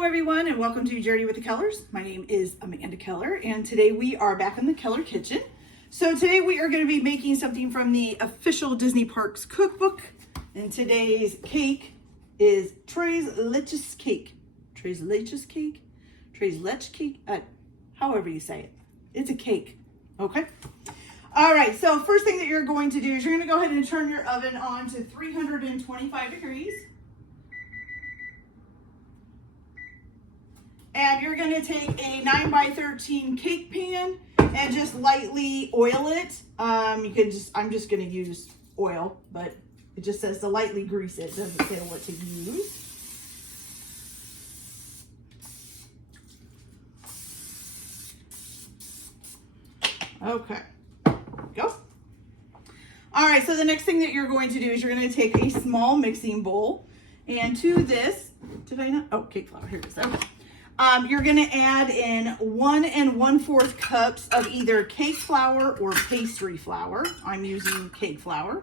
Hello everyone and welcome to Journey with the Kellers. My name is Amanda Keller and today we are back in the Keller kitchen. So today we are going to be making something from the official Disney Parks cookbook, and today's cake is Tres Leches cake. Tres Leches cake? Tres Leche cake? However you say it. It's a cake. Okay? Alright, so first thing that you're going to do is you're going to go ahead and turn your oven on to 325 degrees. And you're going to take a 9x13 cake pan and just lightly oil it. I'm just going to use oil, but it just says to lightly grease it. It doesn't say what to use. Okay, go. All right, so the next thing that you're going to do is you're going to take a small mixing bowl, and to this, did I not? Oh, cake flour, here it is. Okay. You're going to add in 1 1/4 cups of either cake flour or pastry flour. I'm using cake flour.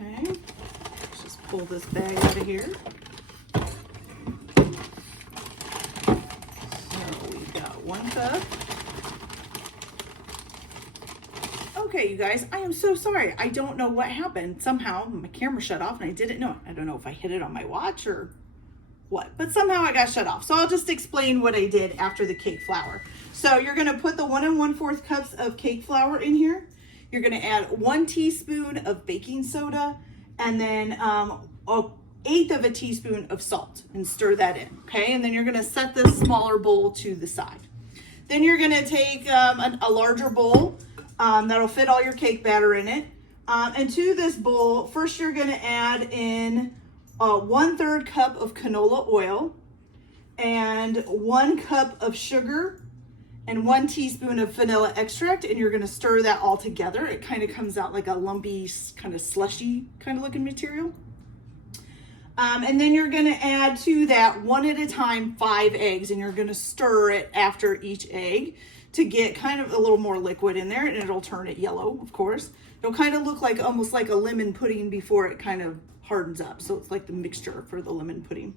Okay, let's just pull this bag out of here. So we've got 1 cup. Okay, you guys, I am so sorry. I don't know what happened. Somehow my camera shut off and I didn't know. I don't know if I hit it on my watch or what, but somehow I got shut off. So I'll just explain what I did after the cake flour. So you're going to put the 1 1/4 cups of cake flour in here. You're going to add 1 teaspoon of baking soda and then 1/8 of a teaspoon of salt and stir that in. Okay, and then you're going to set this smaller bowl to the side. Then you're going to take a larger bowl that'll fit all your cake batter in it. And to this bowl, first you're going to add in 1/3 cup of canola oil and 1 cup of sugar and 1 teaspoon of vanilla extract, and you're going to stir that all together. It kind of comes out like a lumpy, kind of slushy kind of looking material. And then you're going to add to that, one at a time, 5 eggs, and you're going to stir it after each egg to get kind of a little more liquid in there, and it'll turn it yellow, of course. It'll kind of look like almost like a lemon pudding before it kind of hardens up. So it's like the mixture for the lemon pudding.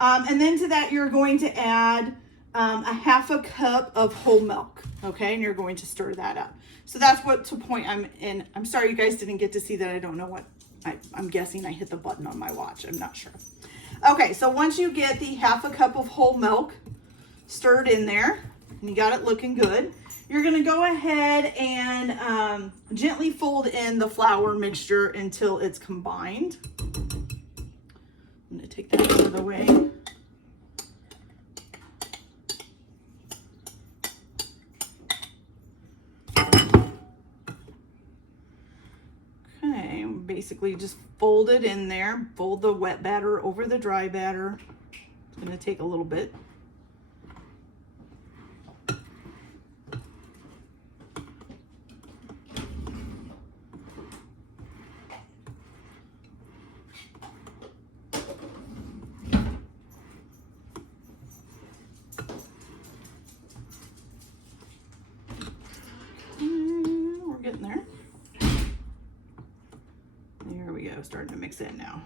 And then to that, you're going to add 1/2 cup of whole milk. Okay, and you're going to stir that up. So that's what to point I'm in. I'm sorry you guys didn't get to see that. I don't know what, I'm guessing I hit the button on my watch. I'm not sure. Okay, so once you get the 1/2 cup of whole milk stirred in there, and you got it looking good, you're going to go ahead and gently fold in the flour mixture until it's combined. I'm going to take that out of the way. Okay, basically just fold it in there. Fold the wet batter over the dry batter. It's going to take a little bit. Getting there. There we go, starting to mix in now.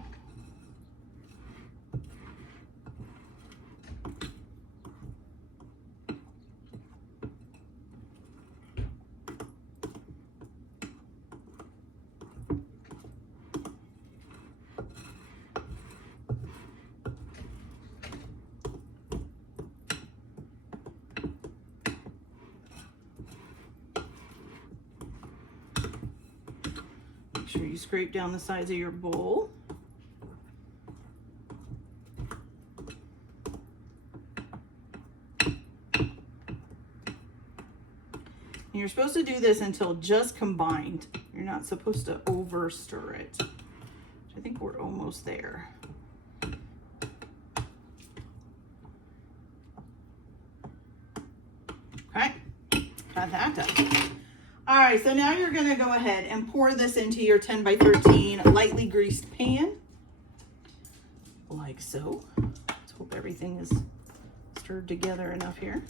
Make sure you scrape down the sides of your bowl. And you're supposed to do this until just combined. You're not supposed to over stir it. I think we're almost there. Okay, got that done. All right, so now you're gonna go ahead and pour this into your 10x13 lightly greased pan, like so. Let's hope everything is stirred together enough here.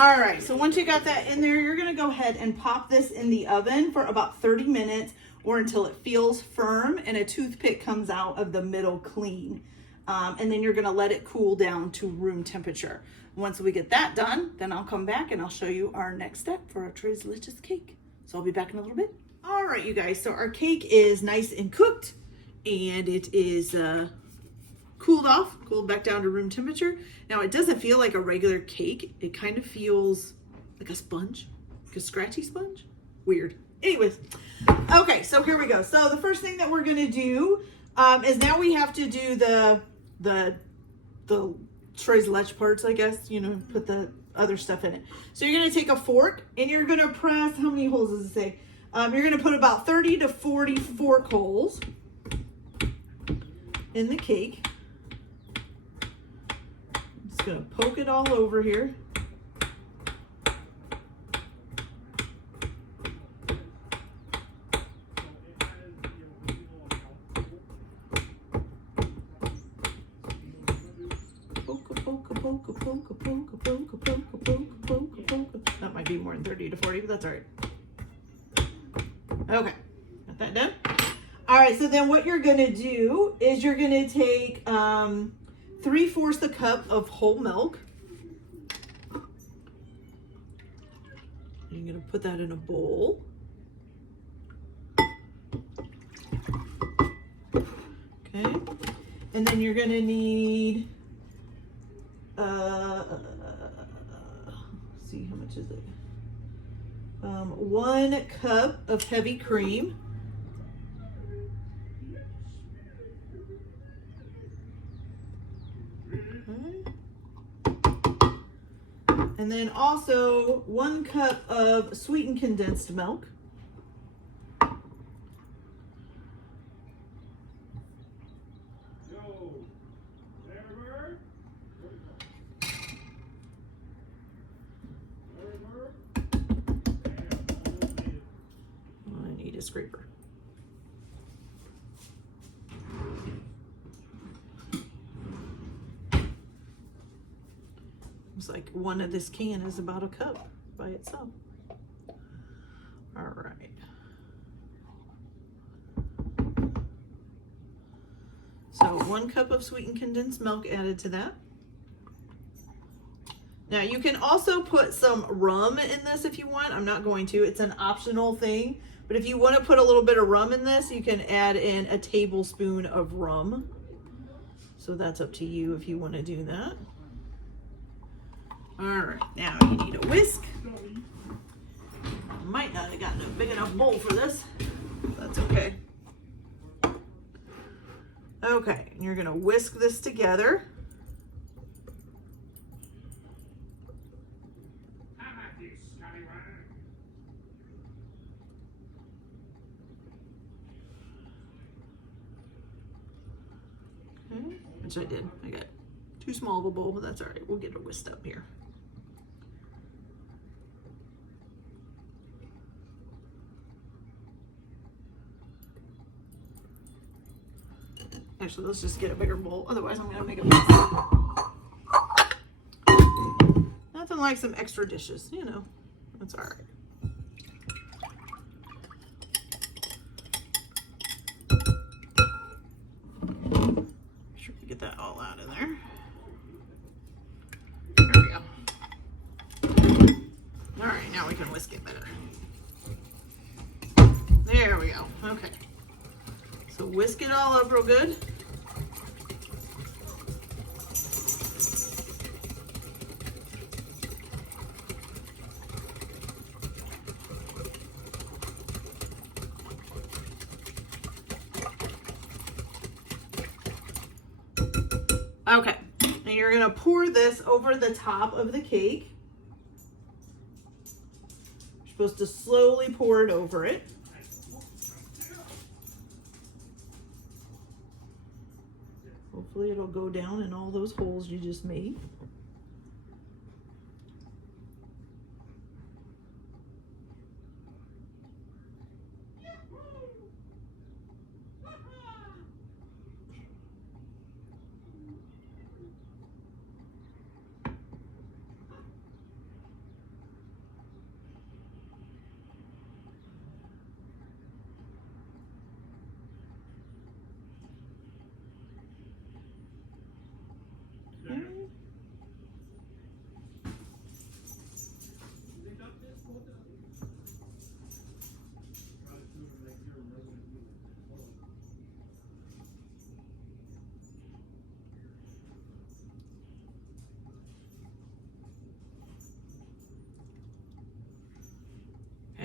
All right, so once you got that in there, you're gonna go ahead and pop this in the oven for about 30 minutes or until it feels firm and a toothpick comes out of the middle clean. And then you're gonna let it cool down to room temperature. Once we get that done, then I'll come back and I'll show you our next step for our Tres Leches cake. So I'll be back in a little bit. All right, you guys, so our cake is nice and cooked and it is cooled back down to room temperature. Now it doesn't feel like a regular cake. It kind of feels like a sponge, like a scratchy sponge. Weird. Anyways, okay, so here we go. So the first thing that we're gonna do is now we have to do the Tres Leches parts, I guess, you know, put the other stuff in it. So you're gonna take a fork and you're gonna press, how many holes does it say? You're gonna put about 30 to 40 fork holes in the cake. I'm just gonna poke it all over here. That might be more than 30 to 40, but that's all right. Okay, got that done. All right, so then what you're gonna do is you're gonna take 3/4 a cup of whole milk. You're gonna put that in a bowl. Okay, and then you're gonna need let's see, how much is it? 1 cup of heavy cream. And then also 1 cup of sweetened condensed milk. I need a scraper. It's like one of this can is about a cup by itself. All right. So 1 cup of sweetened condensed milk added to that. Now you can also put some rum in this if you want. I'm not going to, it's an optional thing. But if you want to put a little bit of rum in this, you can add in a tablespoon of rum. So that's up to you if you want to do that. All right, now you need a whisk. I might not have gotten a big enough bowl for this. That's okay. Okay, and you're gonna whisk this together. Okay, which I did. I got too small of a bowl, but that's all right. We'll get it whisked up here. Actually, let's just get a bigger bowl. Otherwise, I'm gonna make a mess. Nothing like some extra dishes, you know. That's all right. Make sure we get that all out of there. There we go. All right, now we can whisk it better. There we go. Okay. So whisk it all up real good. Okay, and you're gonna pour this over the top of the cake. You're supposed to slowly pour it over it. Hopefully it'll go down in all those holes you just made.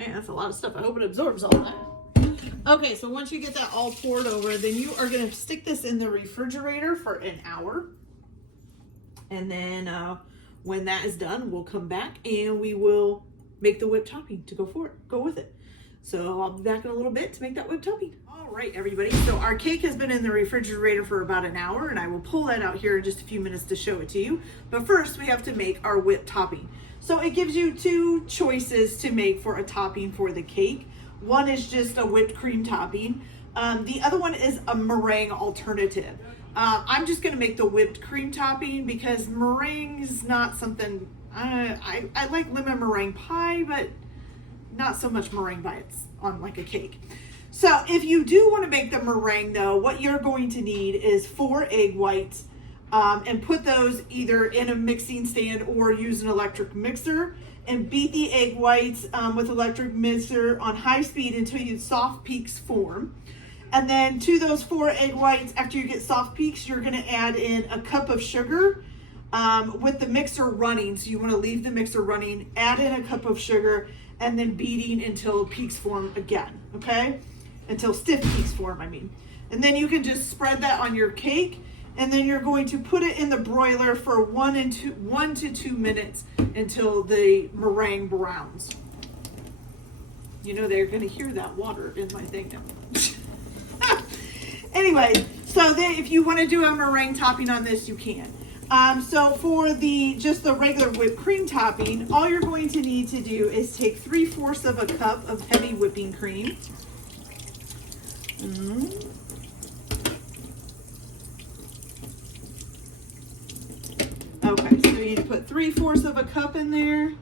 Man, that's a lot of stuff. I hope it absorbs all that. Okay, so once you get that all poured over, then you are going to stick this in the refrigerator for an hour. And then when that is done, we'll come back and we will make the whipped topping to go with it. So I'll be back in a little bit to make that whipped topping. All right, everybody. So our cake has been in the refrigerator for about an hour, and I will pull that out here in just a few minutes to show it to you. But first, we have to make our whipped topping. So it gives you two choices to make for a topping for the cake. One is just a whipped cream topping. The other one is a meringue alternative. I'm just going to make the whipped cream topping because meringue is not something, I like lemon meringue pie, but not so much meringue by it's on like a cake. So if you do want to make the meringue though, what you're going to need is 4 egg whites, and put those either in a mixing stand or use an electric mixer and beat the egg whites with electric mixer on high speed until soft peaks form. And then to those 4 egg whites, after you get soft peaks, you're going to add in a cup of sugar with the mixer running. So you want to leave the mixer running, add in a cup of sugar, and then beating until peaks form again, okay? Until stiff peaks form, I mean. And then you can just spread that on your cake, and then you're going to put it in the broiler for 1 to 2 minutes until the meringue browns. You know they're going to hear that water in my thing now. Anyway, so then if you want to do a meringue topping on this, you can. So for just the regular whipped cream topping, all you're going to need to do is take 3/4 of a cup of heavy whipping cream. Okay, so you need to put 3/4 of a cup in there.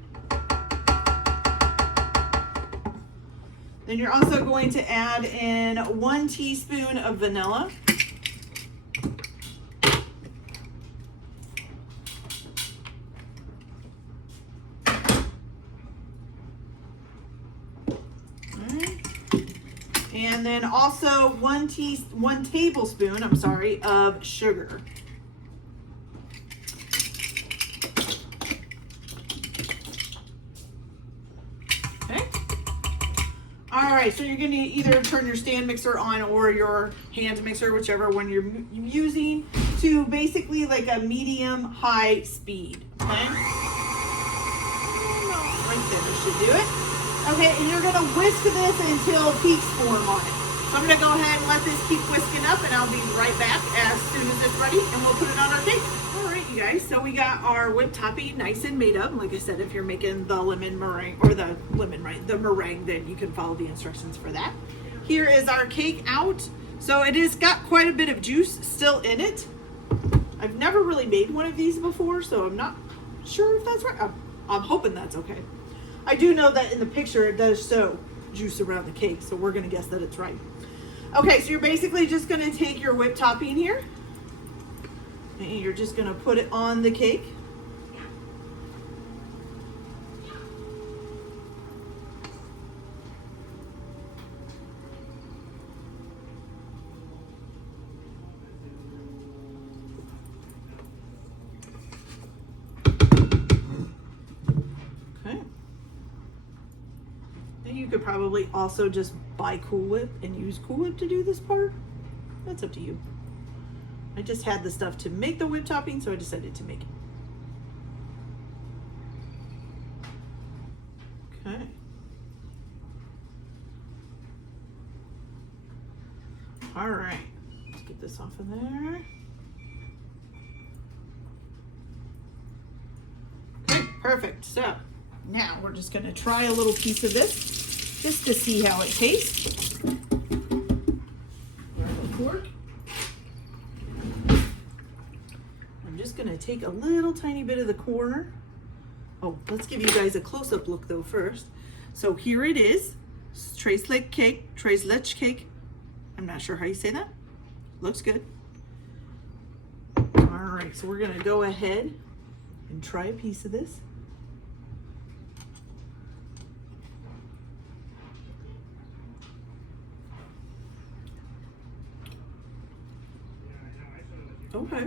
Then you're also going to add in 1 teaspoon of vanilla. And then also 1 tablespoon, of sugar. Okay. All right, so you're going to either turn your stand mixer on or your hand mixer, whichever one you're using, to basically like a medium-high speed. Okay. Right there should do it. Okay, and you're going to whisk this until peaks form on it. So I'm going to go ahead and let this keep whisking up, and I'll be right back as soon as it's ready, and we'll put it on our cake. All right, you guys, so we got our whipped topping nice and made up. Like I said, if you're making the lemon meringue, or the meringue, then you can follow the instructions for that. Here is our cake out. So it has got quite a bit of juice still in it. I've never really made one of these before, so I'm not sure if that's right. I'm hoping that's okay. I do know that in the picture it does show juice around the cake, so we're going to guess that it's right. Okay, so you're basically just going to take your whipped topping here, and you're just going to put it on the cake. You could probably also just buy Cool Whip and use Cool Whip to do this part. That's up to you. I just had the stuff to make the whipped topping, so I decided to make it. Okay. All right. Let's get this off of there. Okay, perfect. So now we're just going to try a little piece of this, just to see how it tastes. Grab a fork. I'm just going to take a little tiny bit of the corner. Oh, let's give you guys a close-up look though first. So here it is. Tres leche cake. I'm not sure how you say that. Looks good. All right, so we're going to go ahead and try a piece of this. Okay.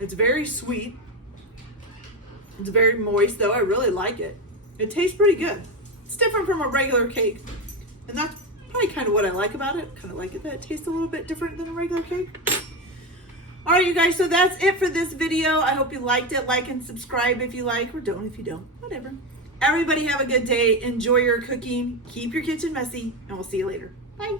It's very sweet. It's very moist though. I really like it. It tastes pretty good. It's different from a regular cake. And that's probably kind of what I like about it. Kind of like it that it tastes a little bit different than a regular cake. All right, you guys, so that's it for this video. I hope you liked it. Like and subscribe if you like, or don't if you don't. Whatever. Everybody have a good day. Enjoy your cooking. Keep your kitchen messy, and we'll see you later. Bye.